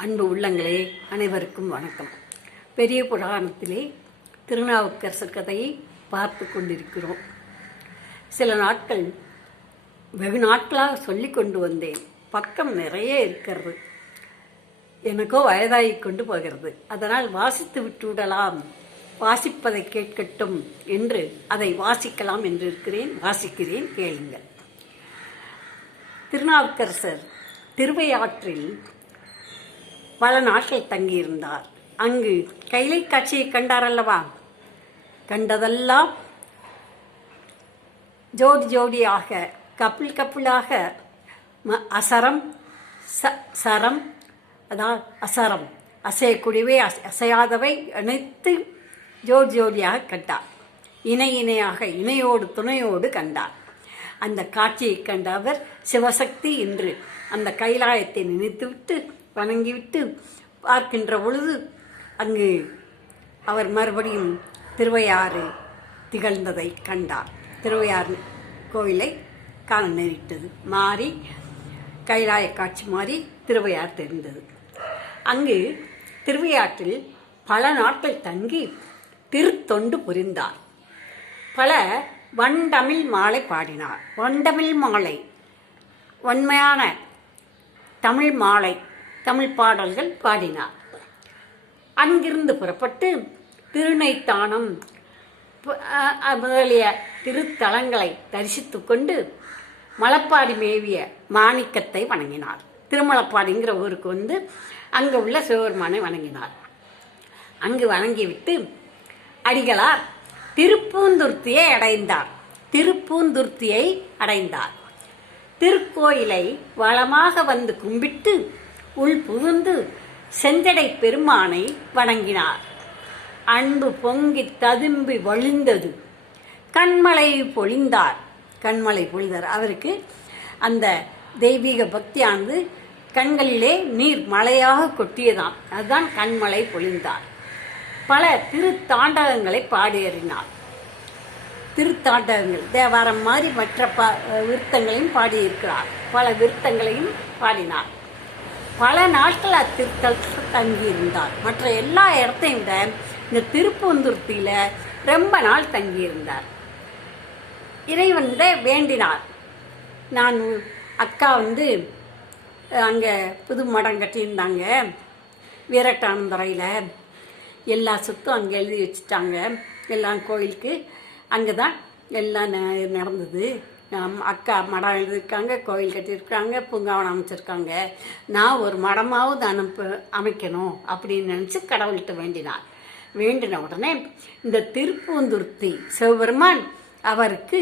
அன்பு உள்ளங்களே, அனைவருக்கும் வணக்கம். பெரிய புராணத்திலே திருநாவுக்கரசர் கதையை பார்த்து கொண்டிருக்கிறோம். சில நாட்கள் வெகு நாட்களாக சொல்லி கொண்டு வந்தேன். பக்கம் நிறைய இருக்கிறது. எனக்கோ வயதாகி கொண்டு போகிறது. அதனால் வாசித்து விட்டு விடலாம், வாசிப்பதை கேட்கட்டும் என்று அதை வாசிக்கலாம் என்று இருக்கிறேன். வாசிக்கிறேன், கேளுங்கள். திருநாவுக்கரசர் திருவையாற்றில் பல நாட்கள் தங்கியிருந்தார். அங்கு கைலை காட்சியை கண்டார் அல்லவா? கண்டதெல்லாம் ஜோடி ஜோடியாக, கப்பிள் கப்பிளாக, அசரம் சரம், அதாவது அசரம் அசையக்கூடியவை அசையாதவை அனைத்து ஜோடி ஜோடியாக கண்டார். இணை இணையாக, இணையோடு துணையோடு கண்டார். அந்த காட்சியை கண்ட அவர் சிவசக்தி என்று அந்த கைலாயத்தை நினைத்துவிட்டு வணங்கிவிட்டு பார்க்கின்ற பொழுது அங்கு அவர் மறுபடியும் திருவையாறு திகழ்ந்ததை கண்டார். திருவையாறு கோயிலை காண நேரிட்டது. மாறி கைலாய காட்சி மாறி திருவையாறு தெரிந்தது. அங்கு திருவையாற்றில் பல நாட்கள் தங்கி திருத்தொண்டு புரிந்தார். பல வண்டமிழ் மாலை பாடினார். வண்டமிழ் மாலை, வன்மையான தமிழ் மாலை, தமிழ் பாடல்கள் பாடினார். அங்கிருந்து புறப்பட்டு திருநைத்தானம் முதலிய திருத்தலங்களை தரிசித்து கொண்டு மலப்பாடி மேவிய மாணிக்கத்தை வணங்கினார். திருமலப்பாடிங்கிற ஊருக்கு வந்து அங்கு உள்ள சிவபெருமானை வணங்கினார். அங்கு வணங்கிவிட்டு அடிகளார் திருப்பூந்துர்த்தியை அடைந்தார். திருப்பூந்துர்த்தியை அடைந்தார். திருக்கோயிலை வளமாக வந்து கும்பிட்டு உள் புகுந்து செஞ்சடை பெருமானை வணங்கினார். அன்பு பொங்கி ததும்பி வழிந்தது. கண்மலை பொழிந்தார். கண்மலை பொழிந்தார். அவருக்கு அந்த தெய்வீக பக்தியானது கண்களிலே நீர் மழையாக கொட்டியதாம். அதுதான் கண்மலை பொழிந்தார். பல திருத்தாண்டகங்களை பாடியறினார். திருத்தாண்டகங்கள் தேவாரம் மாதிரி மற்ற விருத்தங்களையும் பாடியிருக்கிறார். பல விருத்தங்களையும் பாடினார். பல நாட்கள் அத்திருத்தலத்தில் தங்கியிருந்தார். மற்ற எல்லா இடத்தையும் விட இந்த திருப்பூந்துர்த்தியில் ரொம்ப நாள் தங்கியிருந்தார். இறைவன் வேண்டினார். நான் அக்கா அங்கே புது மடம் கட்டியிருந்தாங்க வீரட்டானந்துறையில். எல்லா சொத்தும் அங்கே எழுதி வச்சுட்டாங்க. எல்லாம் கோயிலுக்கு அங்கே தான் எல்லாம் நடந்தது. அக்கா மடம் எழுதியிருக்காங்க, கோயில் கட்டியிருக்காங்க, பூங்காவனம் அமைச்சிருக்காங்க. நான் ஒரு மடமாவது அமைக்கணும் அப்படின்னு நினச்சி கடவுள்கிட்ட வேண்டினார். வேண்டின உடனே இந்த திருப்பூந்துர்த்தி சிவபெருமான் அவருக்கு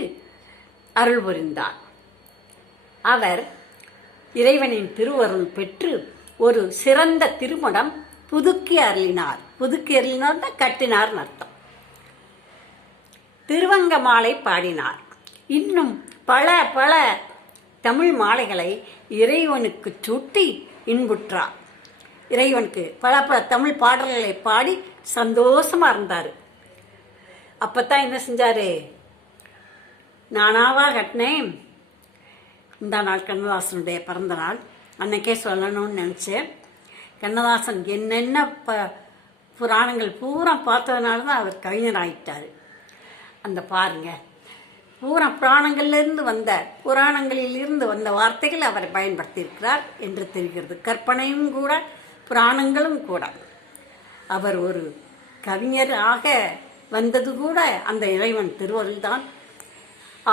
அருள் புரிந்தார். அவர் இறைவனின் திருவருள் பெற்று ஒரு சிறந்த திருமணம் புதுக்கி அருளினார். புதுக்கி அருளினார் தான் கட்டினார்னு அர்த்தம். திருவங்க மாலை பாடினார். இன்னும் பல பல தமிழ் மாலைகளை இறைவனுக்கு சூட்டி இன்புற்றார். இறைவனுக்கு பல பல தமிழ் பாடல்களை பாடி சந்தோஷமா இருந்தார். அப்பத்தான் என்ன செஞ்சாரு? நானாவா கட்டினேன். இந்த நாள் கண்ணதாசனுடைய பிறந்த நாள், அன்னைக்கே சொல்லணும்னு நினச்சேன். கண்ணதாசன் என்னென்ன புராணங்கள் பூரா பார்த்ததுனால தான் அவர் கவிஞர் ஆகிட்டார். அந்த பாருங்க, பூரா புராணங்களிலிருந்து வந்த வார்த்தைகள் அவர் பயன்படுத்தியிருக்கிறார் என்று தெரிகிறது. கற்பனையும் கூட, புராணங்களும் கூட. அவர் ஒரு கவிஞராக வந்தது கூட அந்த இறைவன் திருவருள் தான்.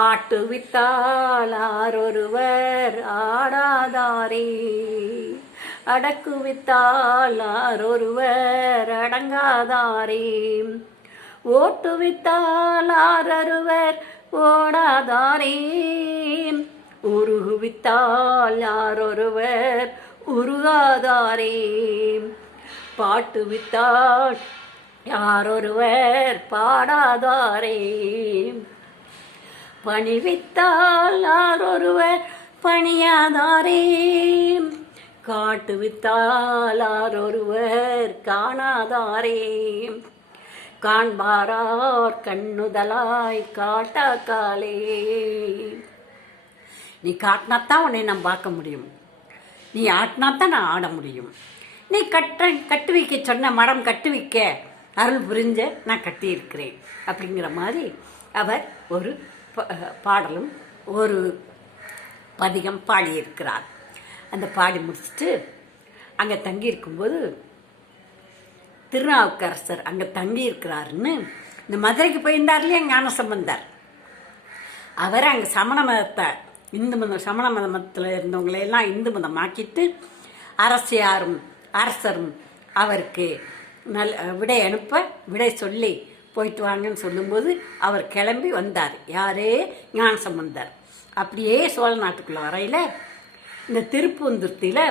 ஆட்டுவித்தால் ஆரொருவர் ஆடாதாரே, அடக்குவித்தால் ஆரொருவர் அடங்காதாரே, ஓட்டுவித்தால் ஆரொருவர் ஓடாதாரே, உருகுவித்தால் யாரொருவர் உருகாதாரே, பாட்டுவித்தால் யாரொருவர் பாடாதாரே, பணிவித்தால் யாரொருவர் பணியாதாரே, காட்டுவித்தால் யாரொருவர் காணாதாரே, காண்பாரார் கண்ணுதலாய் காட்டாக்காலே. நீ காட்டினாத்தான் உன்னை நான் பார்க்க முடியும், நீ ஆட்டினாத்தான் நான் ஆட முடியும். நீ கட்டு வைக்க சொன்ன மடம் கட்டு வைக்க அருள் புரிஞ்ச நான் கட்டியிருக்கிறேன் அப்படிங்கிற மாதிரி அவர் ஒரு பாடலும் ஒரு பதிகம் பாடியிருக்கிறார். அந்த பாடி முடிச்சுட்டு அங்கே தங்கி இருக்கும்போது திருநாவுக்கரசர் அங்கே தங்கி இருக்கிறாருன்னு இந்த மதுரைக்கு போயிருந்தார் இல்லையா ஞானசம்பந்தர், அவர் அங்கே சமண மதத்தை சமண மதத்தில் இருந்தவங்களையெல்லாம் இந்து மதம் ஆக்கிட்டு அரசரும் அவருக்கு விடை அனுப்ப விடை சொல்லி போயிட்டு வாங்கன்னு சொல்லும்போது அவர் கிளம்பி வந்தார். யாரே ஞானசம்பந்தர். அப்படியே சோழ நாட்டுக்குள்ளே வரையில் இந்த திருப்பூந்துருத்தியில்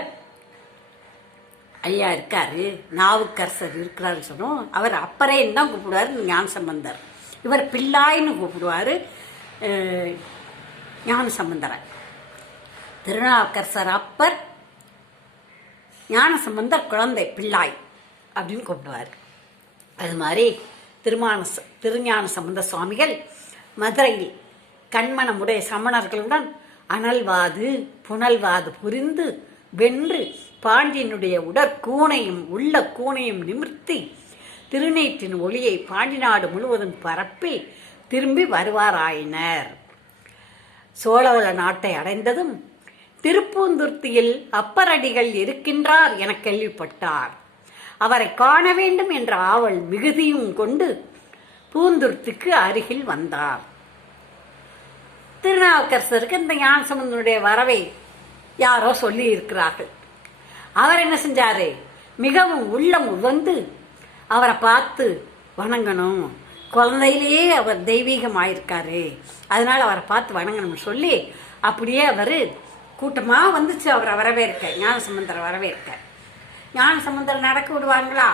ஐயா இருக்காரு, நாவுக்கரசர் இருக்கிறாருன்னு சொன்னோம். அவர் அப்பரேன்னு தான் கூப்பிடுவார் ஞானசம்பந்தர். இவர் பிள்ளாயின்னு கூப்பிடுவார் ஞானசம்பந்தரை. திருநாவுக்கரசர் அப்பர், ஞானசம்பந்தர் குழந்தை பிள்ளாய் அப்படின்னு கூப்பிடுவார். அது மாதிரி திருஞான சம்பந்த சுவாமிகள் மதுரையில் கண்மணமுடைய சமணர்களுடன் அனல்வாது புனல்வாது புரிந்து வென்று பாண்டியனுடைய உள்ள கூனையும் நிமிர்த்தி திருநீற்றின் ஒளியை பாண்டி நாடு முழுவதும் பரப்பி திரும்பி வருவாராயினர். சோழவள நாட்டை அடைந்ததும் திருப்பூந்துருத்தியில் அப்பரடிகள் இருக்கின்றார் என கேள்விப்பட்டார். அவரை காண வேண்டும் என்ற ஆவல் மிகுதியும் கொண்டு பூந்துருத்திக்கு அருகில் வந்தார். திருநாவுக்கரசருக்கு இந்த ஞானசம்பந்தனுடைய வரவை யாரோ சொல்லி இருக்கிறார்கள். அவர் என்ன செஞ்சாரு, மிகவும் உள்ளம் உவந்து அவரை பார்த்து வணங்கணும், குழந்தையிலேயே அவர் தெய்வீகமாயிருக்காரு, அதனால அவரை பார்த்து வணங்கணும்னு சொல்லி அப்படியே அவர் கூட்டமாக வந்துச்சு அவரை வரவேற்க, ஞானசம்பந்தரை வரவேற்க. ஞானசம்பந்தரை நடக்க விடுவாங்களா?